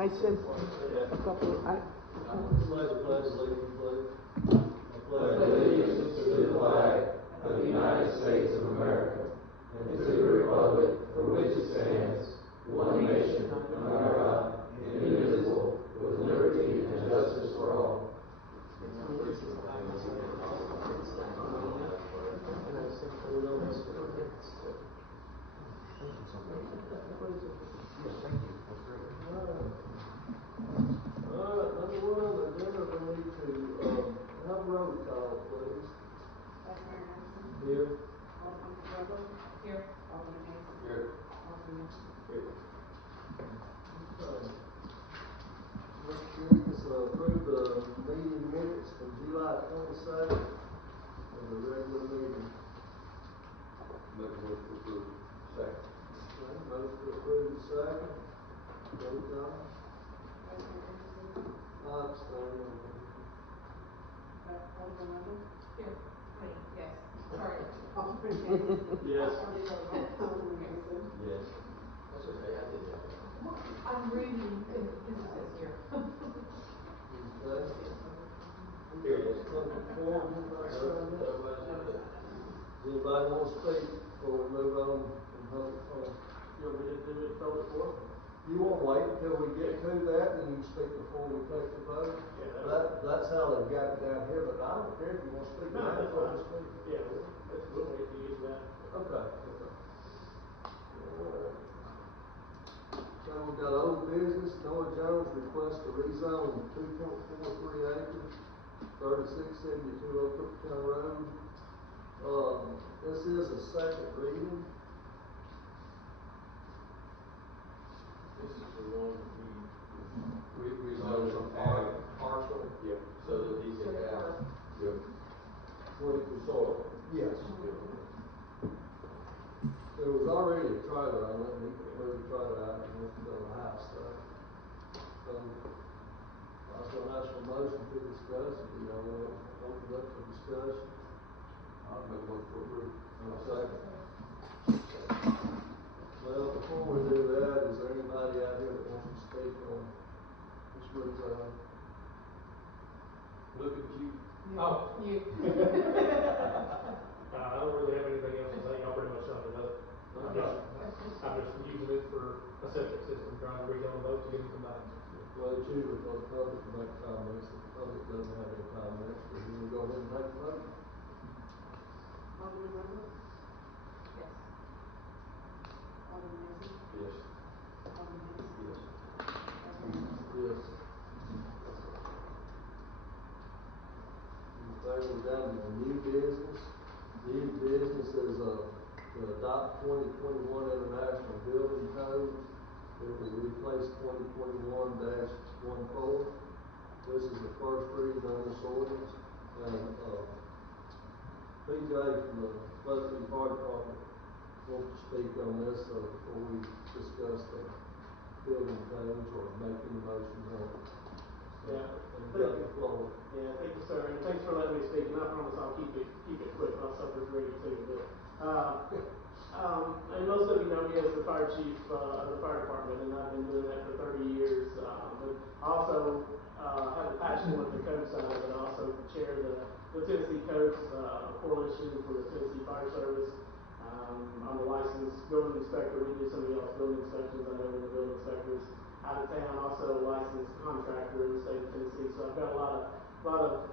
I said a couple, I Pledge allegiance, please. Pledge allegiance to the flag of the United States of America and to the republic for which it stands, one nation, under God, indivisible, with liberty and justice for all. Number one on the agenda, we need to have a roll call, please. Vice Mayor Nelson. Here. Alderman Rubble. Here. Alderman Mason. Here. Alderman Mitchell. Okay. Next thing is approve the meeting minutes from July 22nd of the regular meeting. Make a motion to approve. Second. Okay, motion to approve the second. Roll call. Vice Mayor Nelson. Abstain. Alderman Rubble. Here. Yes. Sorry. Alderman Mason. Yes. Alderman Mason. Yes. That's okay, I did that. I'm reading, because it says here. Okay. Here it is. Anybody want to speak before we move on and vote on? You want me to do it, public forum? You won't wait until we get to that, then you can speak before we take the vote? Yeah. That's how they got it down here, but I don't care if you want to speak. No, that's fine. Speak. Yeah, we'll wait till you get to that. Okay. Alright. So we've got old business, Noah Jones request to rezone 2.43 acres, 3672 Oak Brook Town Road. This is a second reading. This is the one we zoned from partial, yeah, so that he could have, yep. 20% soil. Yes. There was already a trailer on it, and he put the trailer out and went to the house, so. I was gonna ask for a motion to discuss, if you know, we'll open it up for discussion. I'll make a motion to approve. Second. Well, before we do that, is there anybody out here that wants to speak on this rezone? Look at you. Oh. You. I don't really have anything else to say, y'all pretty much summed it up. I'm just using it for a septic system, trying to rezone the boat to get it combined. Well, it's usually for the public to make comments, if the public doesn't have any comments, then we go ahead and take the vote. Alderman Rubble. Yes. Alderman Mason. Yes. Alderman Mason. Yes. Vice Mayor Nelson. Yes. Okay, we're down to the new business. New business is, to adopt 2021 International Building Code. It will replace 2021-14. This is the first reading on this ordinance. And, PJ from the Buzzard Fire Department wants to speak on this, before we discuss the building codes or make any motions on it. Yeah. And you got the floor. Yeah, thank you, sir, and thanks for letting me speak, and I promise I'll keep it quick, my supper's ready too, but, and most of you know me as the fire chief, of the fire department, and I've been doing that for 30 years, but I also, have a passion with the code side, and I also chair the Tennessee Codes, Coalition for the Tennessee Fire Service. I'm a licensed building inspector. We do some of y'all's building inspections. I know we're the building inspectors out of town. I'm also a licensed contractor in the state of Tennessee, so I've got a lot of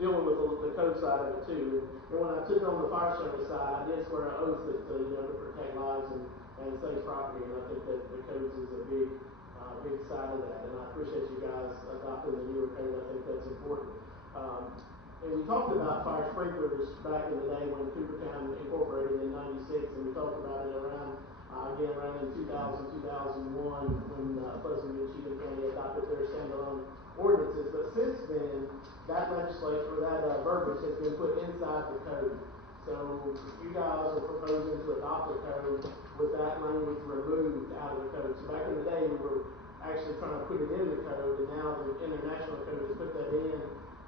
dealing with the code side of it too. And when I took on the fire service side, I did swear an oath that to protect lives and save property. And I think that the codes is a big side of that. And I appreciate you guys adopting the newer code. I think that's important. And we talked about fire sprinklers back in the day when Coopertown incorporated in '96, and we talked about it around in 2000, 2001 when Pleasant View and Cheatham County adopted their standalone ordinances. But since then, that legislation or that verbiage has been put inside the code. So you guys are proposing to adopt a code with that language removed out of the code. So back in the day, we were actually trying to put it in the code, and now the international code has put that in.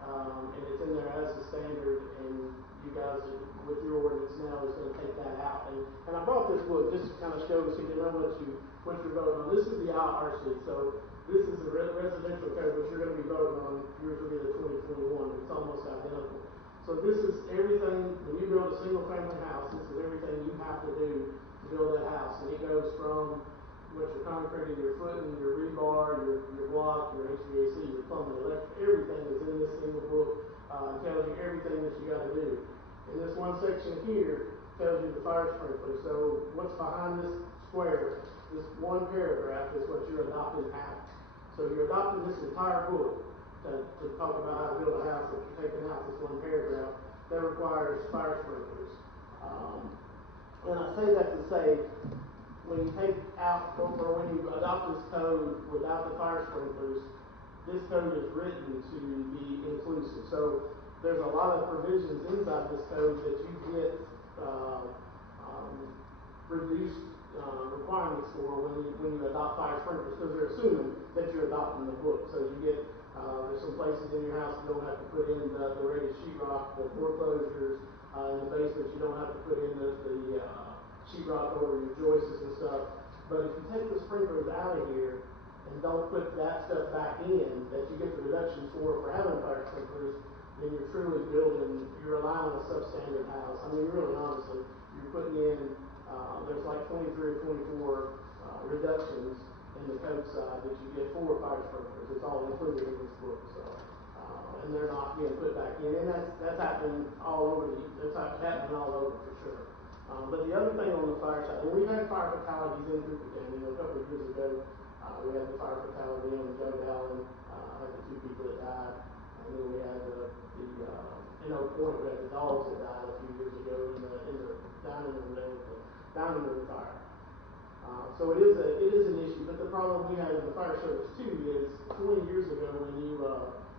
And it's in there as a standard, and you guys, with your ordinance now, is gonna take that out. And I brought this book just to kind of show so you know what you're voting on. This is the IRC, so this is the residential code, which you're gonna be voting on. Yours will be the 2021, it's almost identical. So this is everything, when you build a single family house, this is everything you have to do to build that house. And it goes from what your concrete, your footing, your rebar, your block, your HVAC, your plumbing, electric, everything is in this single book. It tells you everything that you gotta do. And this one section here tells you the fire sprinkler. So what's behind this square, this one paragraph is what you're adopting out. So you're adopting this entire book to talk about how to build a house, but you're taking out this one paragraph that requires fire sprinklers. And I say that to say, when you take out, or when you adopt this code without the fire sprinklers, this code is written to be inclusive. So there's a lot of provisions inside this code that you get reduced requirements for when you adopt fire sprinklers, because they're assuming that you're adopting the book. So you get there's some places in your house you don't have to put in the rated sheetrock, the foreclosures, in the basement you don't have to put in the sheetrock over your joists and stuff. But if you take the sprinklers out of here and don't put that stuff back in, that you get the reductions for having fire sprinklers, then you're truly building, you're allowing a substandard house. I mean, really honestly, you're putting in, there's like 23 or 24 reductions in the code side that you get for fire sprinklers. It's all included in this book, so, and they're not being put back in, and that's happening all over happening all over for sure. But the other thing on the fire side, and we've had fire fatalities in Cooper County. A couple of years ago, we had the fire fatality on Joe Allen, had the 2 people that died, and then we had in Oak Point, we had the dogs that died a few years ago in the dining room fire. So it is an issue, but the problem we had in the fire service too is 20 years ago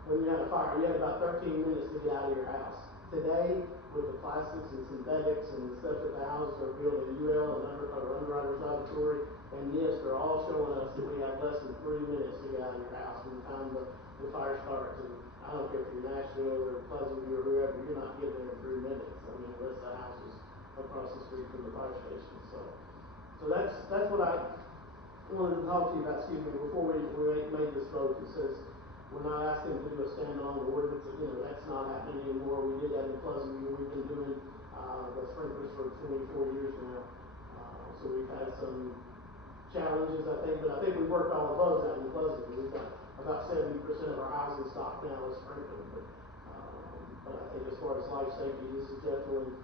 when you had a fire, you had about 13 minutes to get out of your house. Today, with the plastics and synthetics and the stuff that the houses are built in UL and Underwriters Laboratory, and yes, they're all showing us that we have less than 3 minutes to get out of your house from the time the fire starts. And I don't care if you're Nashville or Pleasantview or whoever, you're not getting there in 3 minutes. I mean, unless the house is across the street from the fire station. So that's what I wanted to talk to you about, before we made this vote. It says we're not asking to do a standalone ordinance. That's not happening anymore. We did that in Pleasantview. We've been doing the sprinklers for 24 years now. So we've had some challenges, I think, but I think we worked all of those out in Pleasantview. We've got about 70% of our housing stock now is sprinkled. But I think as far as life safety, this is definitely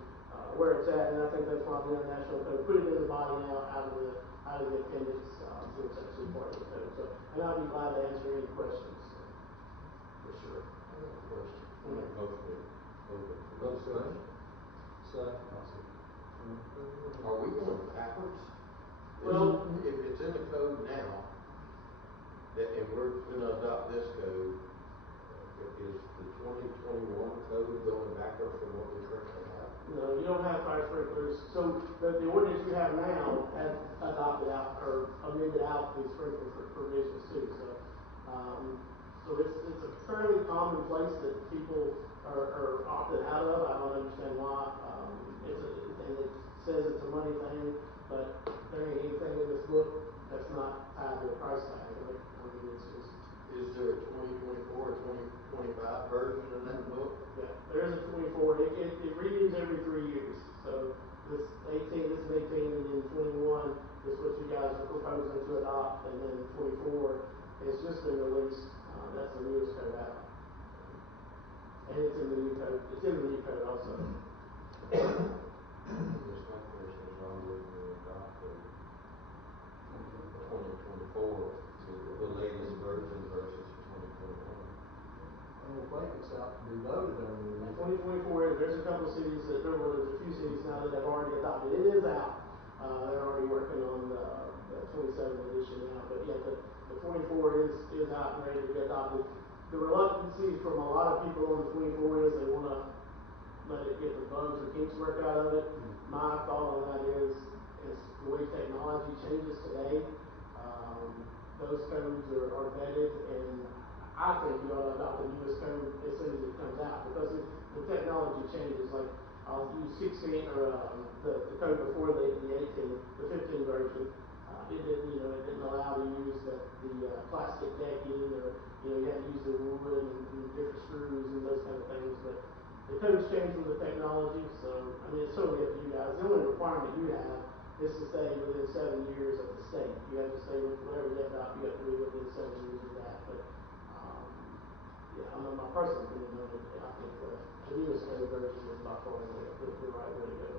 where it's at, and I think that's why the international code put it in the body now out of the appendix, so it's actually part of the code. So, and I'll be glad to answer any questions. For sure. I have a question. No discussion? Are we going backwards? Well, if it's in the code now, and we're gonna adopt this code, is the 2021 code going backwards from what we currently have? no, you don't have fire sprinklers. So the ordinance you have now has adopted out or amended out the sprinkler provisions too. So it's a fairly common place that people are opted out of. I don't understand why. And it says it's a money thing, but there ain't anything in this book that's not tied to a price tag. Right? I mean, it's just. Is there a 2024 or 2025 version in that book? Yeah, there is a 24. It renews every 3 years. So this is 18, and then 21 is what you guys are proposing to adopt, and then 24 is just been released. That's the newest code out. And it's in the new code. It's in the new code also. Just my question is, why wouldn't we adopt the 2024, the latest version versus 2021? I don't think it's out to be voted on. 2024, there's a couple of cities there's a few cities now that have already adopted. It is out. They're already working on the 27th edition now. But yeah, the 24 is out and ready to be adopted. The reluctancy from a lot of people on the 24 is they want to let it get the bugs or kinks work out of it. My thought on that is the way technology changes today, those codes are vetted, and I think you ought to adopt the newest code as soon as it comes out, because the technology changes. Like I'll use 16 or the code before the 18, the 15 version. It didn't allow to use the plastic decking, or you had to use the wood and different screws and those kind of things. But the code's changed with the technology, so I mean it's totally up to you guys. The only requirement you have is to stay within 7 years of the state. You have to stay with whatever you have to be within 7 years of that. But yeah, I mean my personal opinion on it, I think the newest code version is by far the right way to go.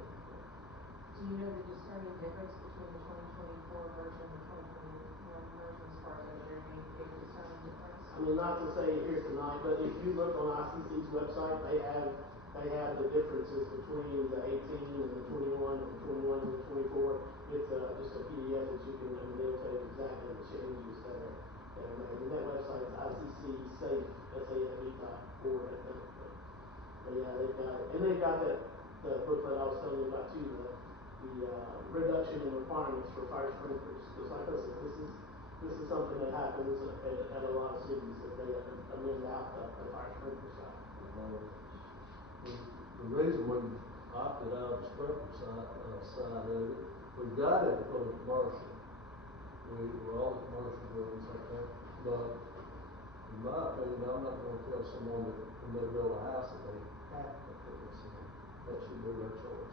Do you know the discerning difference between the 2024 version and the 2021 version as far as is there any big discerning difference? I mean, not to say here tonight, but if you look on ICC's website, they have the differences between the 18 and the 21, and the 21 and the 24. It's just a PDF that you can, they'll tell you exactly the changes that are made. And that website's ICC safe.org, I think. But yeah, they've got it. And they've got the booklet I was telling you about too, the reduction in requirements for fire sprinklers. Because like I said, this is something that happens at a lot of cities that they amend out the fire sprinkler side. The reason we opted out of the sprinkler side of it, we got it for the commercial. We're all the commercial buildings like that. But in my opinion, I'm not going to tell someone that when they build a house that they have to put this in. That should be their choice.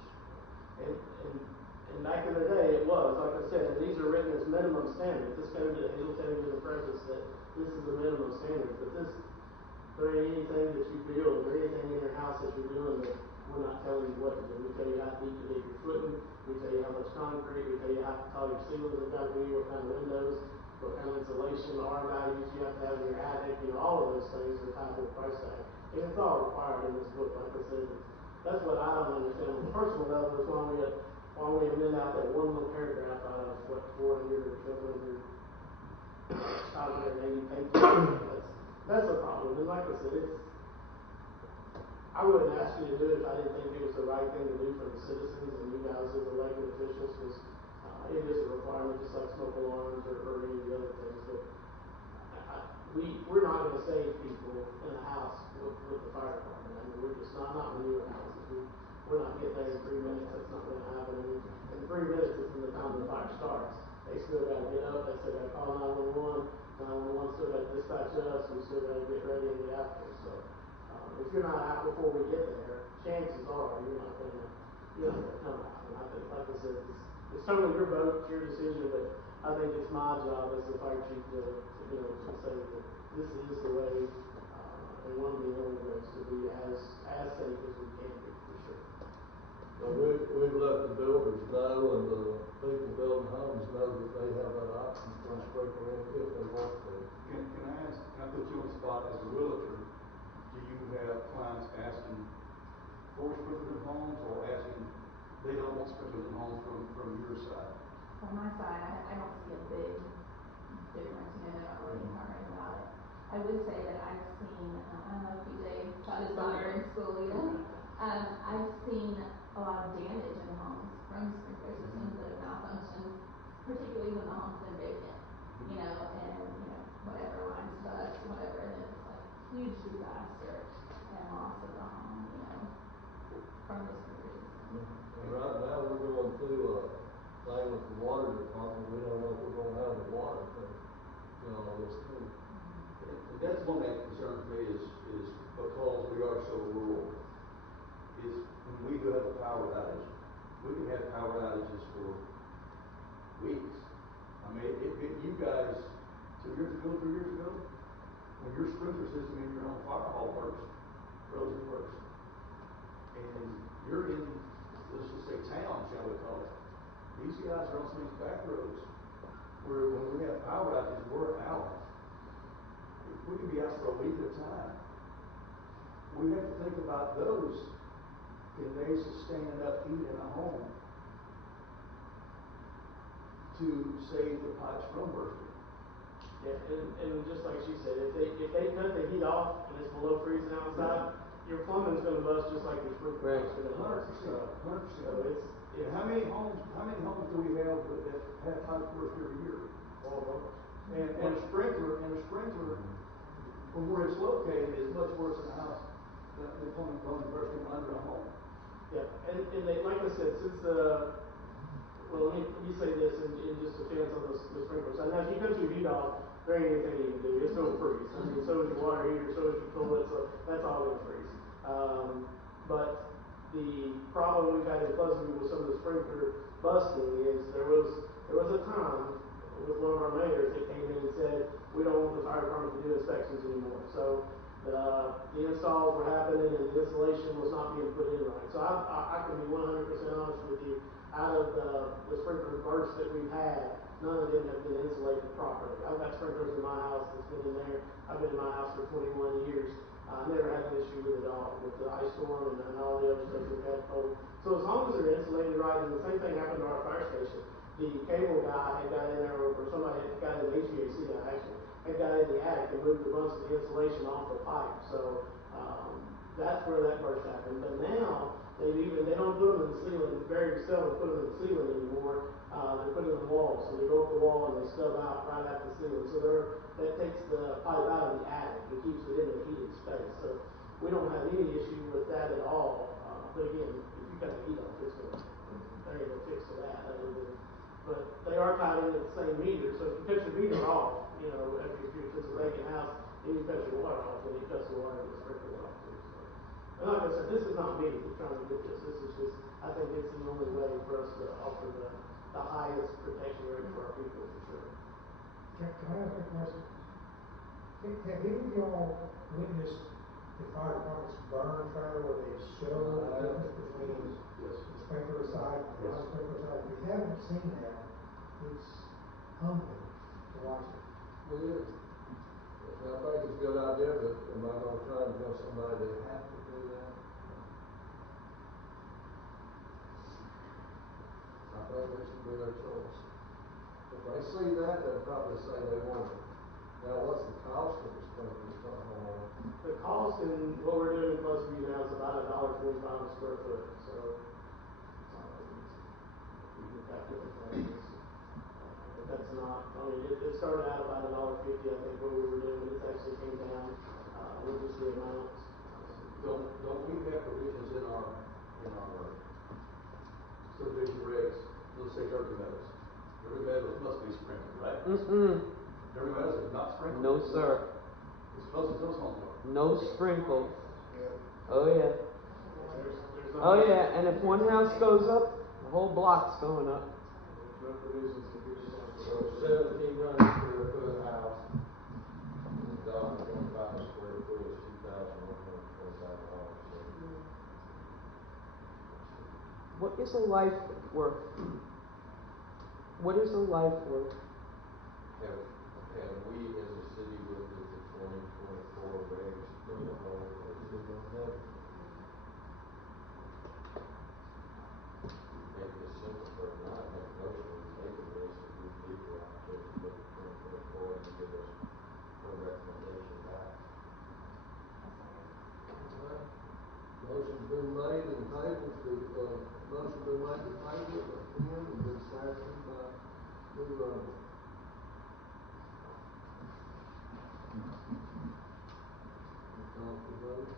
And back in the day, it was, like I said, and these are written as minimum standards. This code, it'll tell you in the preface that this is the minimum standard, but there ain't anything that you build, or anything in your house that you're doing that we're not telling you what to do. We tell you how deep to dig your footing, we tell you how much concrete, we tell you how tall your ceilings have got to be, what kind of windows, what kind of insulation, R values you have to have in your attic, all of those things are tied to the price tag. And it's all required in this book, like I said. That's what I don't understand on a personal level, is why we amend out that one little paragraph out of what 400 or 700, 580 pages. That's a problem. And like I said, I wouldn't ask you to do it if I didn't think it was the right thing to do for the citizens and you guys as elected officials, because it is a requirement, just like smoke alarms or any of the other things. But we're not going to save people in a house with the fire department. I mean, we're just not in newer houses. We're not getting there in 3 minutes. That's not going to happen. And 3 minutes is from the time the fire starts. They still got to get up. They still got to call 911. 911 still got to dispatch us. We still got to get ready and get out there. So if you're not out before we get there, chances are you're not going to come out. And I think, like I said, it's totally your vote, it's your decision. But I think it's my job as the fire chief to say that this is the way, and one of the only ways to be as safe as we can be, for sure. So we've let the builders know, and the people building homes know that they have that option for a sprinkler in if they want to. Can I put you on the spot as a realtor? Do you have clients asking for sprinklers in homes, or asking they don't want sprinklers in homes from your side? On my side, I don't see a big difference, they're not really inquiring about it. I would say that I've seen, I don't know if PJ taught his daughter in school yet. I've seen a lot of damage in homes from sprinkler systems that have malfunctioned, particularly when the home's been vacant, and whatever, lines bust, whatever, and it's like huge disaster and loss of the home, from the sprinkler system. And right now we're going through a thing with the water department. We don't know if we're going to have the water to all this thing. And that's one that concerns me is because we are so rural, is when we do have a power outage, we can have power outages for weeks. I mean, you guys, 2 years ago, 3 years ago, when your sprinkler system in your own fire hall burst, frozen burst, and you're in, let's just say town, shall we call it, these guys are on some of these back roads, where when we have power outages, we're out. We can be out for a week at a time. We have to think about those. Can they sustain enough heat in a home to save the pipes from bursting? Yeah, and just like she said, if they cut the heat off and it's below freezing outside, your plumbing's going to bust just like your sprinkler is going to bust. 100%. So it's how many homes do we have that have pipes burst every year? And a sprinkler, from where it's located, is much worse than a house than plumbing bursting under a home. Yeah, and they, like I said, since well, let me say this in just defense on the sprinklers. I know if you go to VDOT, there ain't anything you can do. It's gonna freeze. I mean, so is your water heater, so is your toilet, so that's all gonna freeze. But the problem we've had in Pleasantview with some of the sprinkler busting is there was a time with one of our mayors that came in and said, we don't want the fire department to do inspections anymore. So the installs were happening and the installation was not being put in right. So I can be 100% honest with you. Out of the sprinkler bursts that we've had, none of them have been insulated properly. I've got sprinklers in my house that's been in there. I've been in my house for 21 years. I never had an issue with it all, with the ice storm and all the other stuff we've had cold. So as long as they're insulated right, and the same thing happened to our fire station. The cable guy had got in there, or somebody had got in the HVAC guy actually, had got in the attic and moved a bunch of the insulation off the pipe. So that's where that burst happened. But now they don't put them in the ceiling. Very seldom put them in the ceiling anymore. They're put in the wall. So they go up the wall and they stub out right at the ceiling. So that takes the pipe out of the attic and keeps it in a heated space. So we don't have any issue with that at all. But again, if you cut the heat off, there ain't no fix to that. But they are tied into the same meter. So if you cut your meter off, if it's a vacant house, and you cut your water off, then it cuts the water and the sprinkler off too. So. And like I said, this is not me trying to get this. This is just, I think it's the only way for us to offer the highest protection rate for our people, for sure. Can I ask a question? Have any of y'all witnessed the fire department's burn trial where they show the difference between the sprinkler side and the non-sprinkler side? If you haven't seen that, it's humbling to watch it. It is. I think it's a good idea, but am I gonna try and tell somebody they have to do that? I think it should be their choice. If they see that, they'll probably say they want it. Now, what's the cost of the sprinklers? The cost in what we're doing in Pleasantview now is about $1.25 a square foot. So you can calculate that. But that's not. I mean, it started out about $1.50. I think what we were doing, it's actually came down with just the amounts. Don't we have provisions in our subdivision regs? Let's say Derby Meadows. Derby Meadows must be sprinkled, right? Derby Meadows is not sprinkled. No, sir. As close as those homes are. No sprinkles. Oh yeah. There's Oh yeah, and if one house goes up, the whole block's going up. no provisions to do that. So 1,700 square foot house, $1.25 square foot is $2,125. What is a life worth? What is a life worth? Have we as a city looked at the 2024 regs for the whole? We don't have. Make this simple for not make a motion and table this, and we need to opportunity to look at 2024 and give us a recommendation back. Motion's been made and tabled to, motion been made to table again and been seconded by call for vote.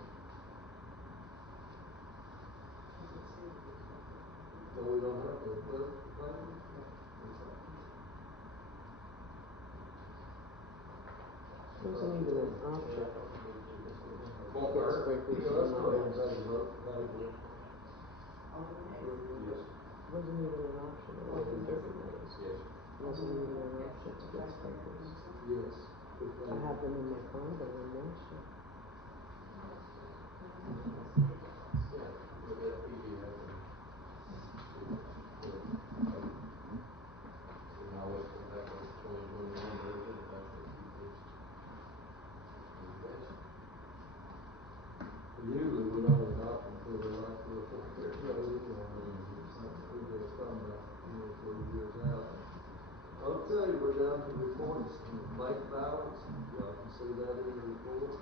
No, we don't have to vote for table. Wasn't even an option. Won't Get hurt. sprinklers Yeah, in let's my go ahead and house. take a vote for table. Yes. Wasn't even an option. It wasn't Derby Meadows. Yes. Wasn't even an option to get sprinklers. Yes. I have them in my condo in Nashville. Yeah, with that PD having. And now let's go back to the 2021 version, if that's what you think. Usually we don't adopt until they're like 3 or 4 years old, we just come back 2 years out. Okay, we're down to reports and bank balance. Y'all can see that in the report.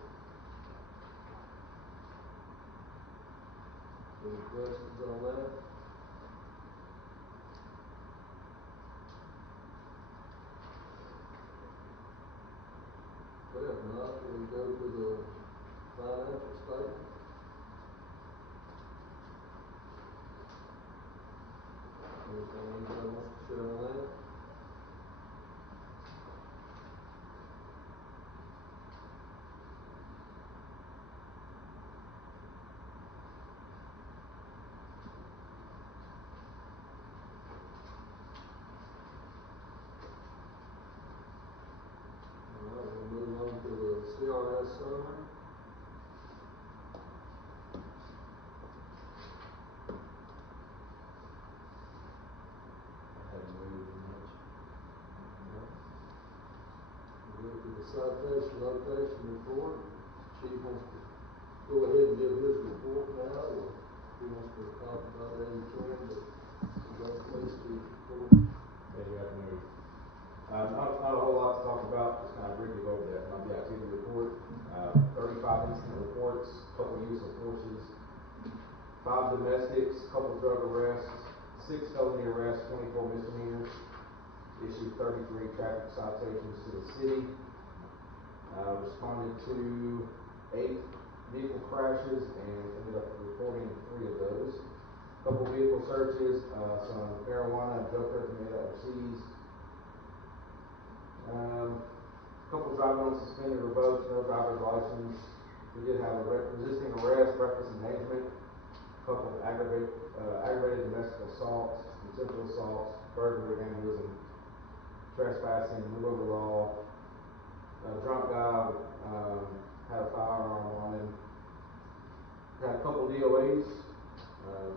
Any questions on that? Well, if not, we go to the financial statement. Anything anybody wants to share on that? All right, we'll move on to the CRS summary. I hadn't moved much. We'll go to the citation location report. Chief wants to go ahead and give his report now, or he wants to talk about it anytime, but we got the police chief report. Yeah, good afternoon. Not a whole lot to talk about, just kind of briefly go over the activity report. 35 incident reports, couple use of forces, 5 domestics, couple drug arrests, 6 felony arrests, 24 misdemeanors, issued 33 traffic citations to the city, responded to 8 vehicle crashes and ended up reporting 3 of those. Couple vehicle searches, some marijuana and drug paraphernalia that were seized. Couple driving unsuspended or revoked, no driver's license. We did have a resisting arrest, reckless endangerment, couple of aggravated domestic assaults, consensual assaults, burglary, vandalism, trespassing, move over law. A drunk guy had a firearm on him. Had a couple DOAs,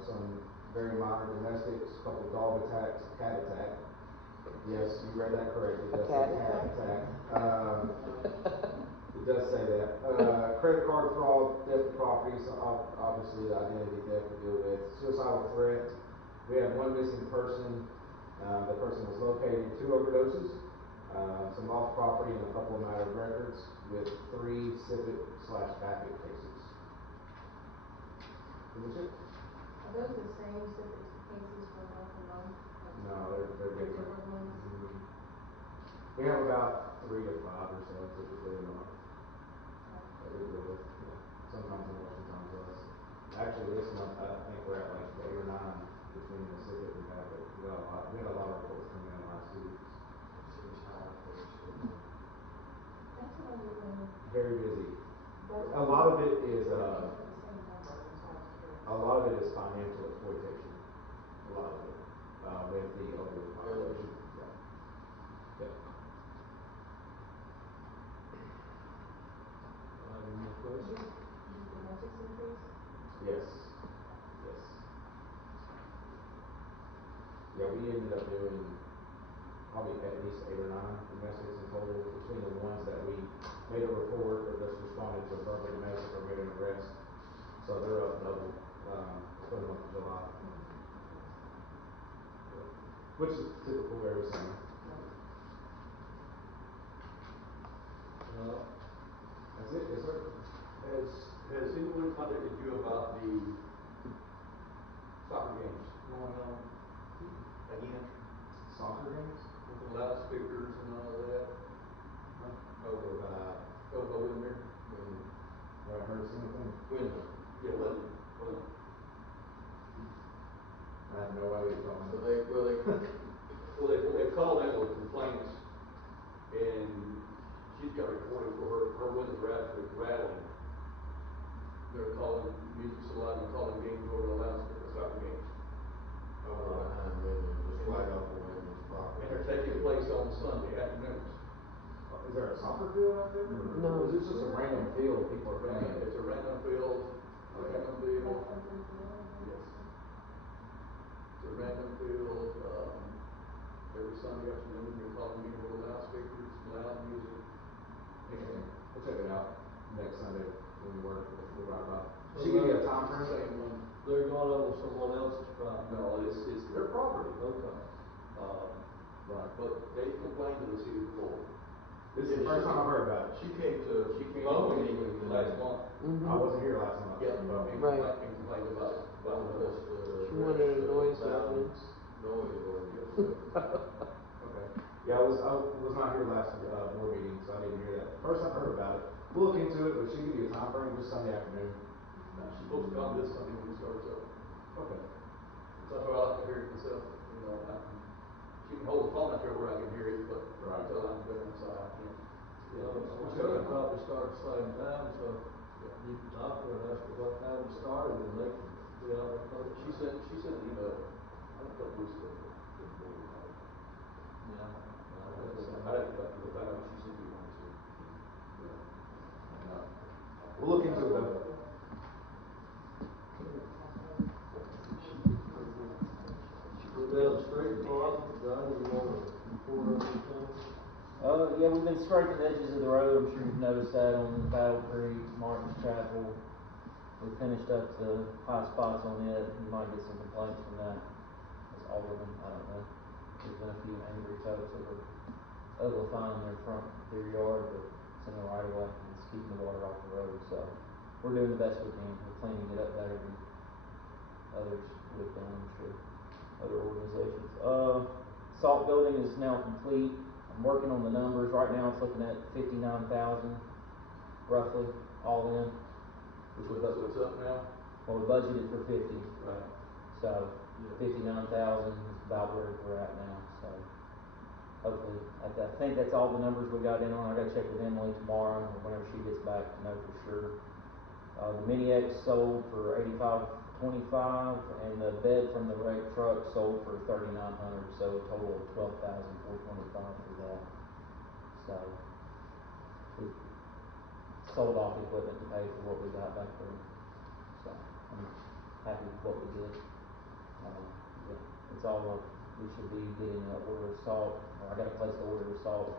some very minor domestics, couple dog attacks, a cat attack. Yes, you read that correctly. It does say cat attack. It does say that. Credit card fraud, theft of property, so obviously the identity theft to deal with. Suicidal threat. We have 1 missing person. The person was located, 2 overdoses, some lost property, and a couple of matter of records with 3 civic/traffic cases. Finish it? Are those the same civic cases for both of them? No, they're different. Different ones? Mm-hmm. We have about 3 to 5 or so typically a month that we deal with. Yeah. Sometimes more, sometimes less. Actually, this month I think we're at like 8 or 9 between the civic and traffic. We had a lot of reports come in last 2 weeks. Seems high for us. That's what I was wondering. Very busy. That's A lot of it is the same number, that's why I was curious. a lot of it is financial exploitation. A lot of it with the elderly population. Yeah. Yeah. Any more questions? Did domestics increase? Yes. Yes. Yeah, we ended up doing probably at least 8 or 9 domestics in total between the ones that we made a report or just responded to a verbal domestic or made an arrest. So they're up double for the month of July. Which is typical every summer. That's it, yes sir. Has anyone contacted you about the soccer games going on again? Soccer games? With the loudspeakers and all of that? Over by Over Windermere? I haven't heard anything. Wyndham. Yeah, Windermere. I have no idea what So you're talking about. Well, they called in with complaints, and she's got a recording for her windows are actually rattling. They're calling music so loud, they're calling games over the loudspeaker, soccer games. Over behind Wyndham, just right off of Wyndham's property. And they're taking place on Sunday afternoons. Is there a soccer field out there? No. Or is this just a random field people are playing? It's a random field, random field. Yes. It's a random field, every Sunday afternoon, they're calling me over the loudspeakers, loud music. Okay. We'll check it out next Sunday when we work. We'll ride by. She give you a time frame? Same one. They're going over someone else's property. No, it's their property. Okay. Right. But they complained to the city before. This is the first time I've heard about it. She came to the meeting last month. I wasn't here last month. Yeah, and Right. complained about it. She wanted a noise ordinance. Noise ordinance. Okay. Yeah, I was not here last board meeting, so I didn't hear that. First I've heard about it. We'll look into it, but she give you a time frame just Sunday afternoon. She's supposed to come this Sunday when it starts up. Okay. So I like to hear it myself. know, she can hold the phone out there where I can hear it, but Right. until I'm good inside, I can't. I'm sure they probably start at the same time, so you can talk to her and ask her what time it started, and they can be out there close. She sent an email, a couple weeks ago. Yeah. I had to go back, but she sent me one too. And, we'll look into it though. We're down the street department, Johnny, you wanna report on anything? Yeah, we've been scraping the edges of the road. I'm sure you've noticed that on Battle Creek, Martin's Chapel. We finished up the high spots on it. You might get some complaints from that. It's all of them. I don't know. There's been a few angry folks that were uglifying their yard, but it's in the right of way and it's keeping the water off the road. So we're doing the best we can. We're cleaning it up better than others would have done, I'm sure. Other organizations. Salt building is now complete. I'm working on the numbers. Right now it's looking at 59,000 roughly, all in. So it's up now? Well, we budgeted for 50. Right. So 59,000 is about where we're at now. So hopefully, I think that's all the numbers we got in on. I gotta check with Emily tomorrow or whenever she gets back to know for sure. The Mini X sold for $85.25, and the bed from the wreck truck sold for $3,900. So a total of $12,425 for that. So we sold off equipment to pay for what we got back there. So I'm happy with what we did. Yeah, it's all up. We should be getting an order of salt, or I got to place the order of salt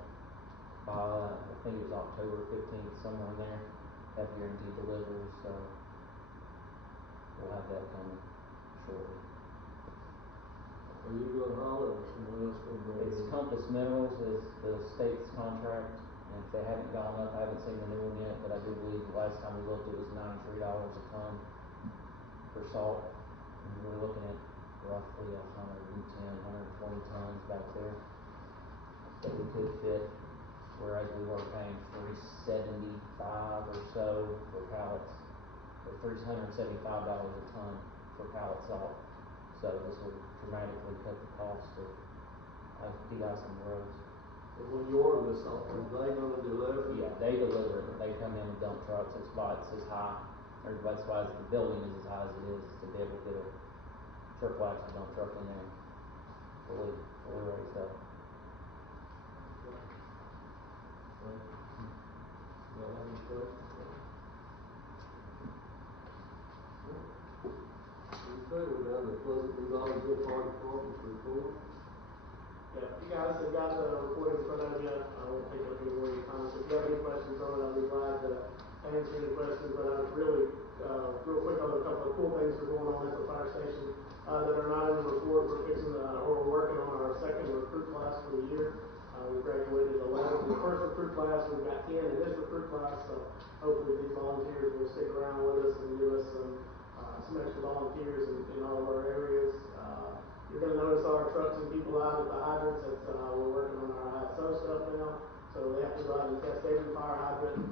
by, I think it was October 15th, somewhere in there. Have guaranteed delivery, so we'll have that coming shortly. Are you gonna holler or someone else gonna bring it It's in? Compass Minerals is the state's contract, and if they haven't gone up, I haven't seen the new one yet, but I do believe the last time we looked it was $93 a ton for salt. And we're looking at roughly 120 tons back there that we could fit, whereas we were paying $375 or so for pallets, or $375 a ton for pallet salt. So this will dramatically cut the cost of de-icing the roads. And when you order this salt, are they gonna deliver? Yeah, they deliver it. They come in with dump trucks. That's why it's as high. Or that's why the building is as high as it is, to be able to get a triple axle dump truck in there fully raised up. Y'all have any questions? Okay, we're down to close, we've already did fire department's report. Yeah, you guys have got the report in front of you. I won't take up any more of your time. So if you have any questions on it, I'll be glad to answer any questions. But I was really, real quick on a couple of cool things that are going on at the fire station that are not in the report. We're fixing, or we're working on our second recruit class for the year. We graduated 11 in the first recruit class. We've got 10 in this recruit class. So hopefully these volunteers will stick around with us and give us some extra volunteers in all of our areas. You're going to notice our trucks and people out at the hydrants. We're working on our ISO stuff now. So they have to go out and test every fire hydrant,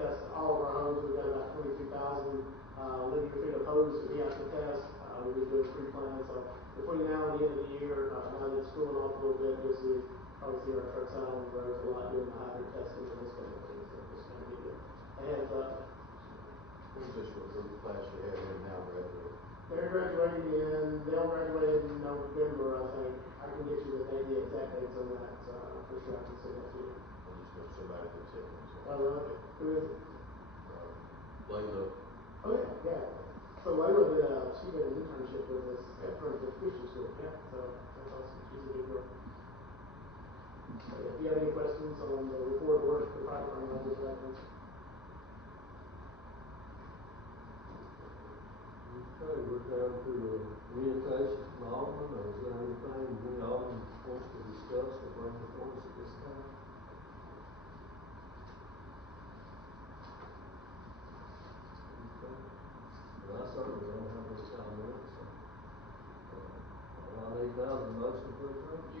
test all of our hoses. We've got about 22,000 linear feet of hose that we have to test. We've been doing pre-plans. So between now and the end of the year, now that it's cooling off a little bit, you'll probably see our trucks out on the roads a lot doing the hydrant testing and this kind of thing. So just kind of give you a heads up. Who's this recruit class you have in now, graduate? They'll graduate in November, I think. I can get you the exact dates on that, for sure. I can send that to you. I just know somebody that's in this. Oh, really? Who is it? Layla. Oh, yeah. So Layla she did an internship with us at Furniture Christian School. Yeah, so that's awesome. She's a good girl. So, yeah, if you have any questions on the report or the fire department, I'll be glad to answer. Okay, we're down to orientation from Alderman, or is there anything any Alderman wants to discuss or bring before us at this time? Okay. Well, I certainly don't have any comments, so, all I need now is a motion to adjourn.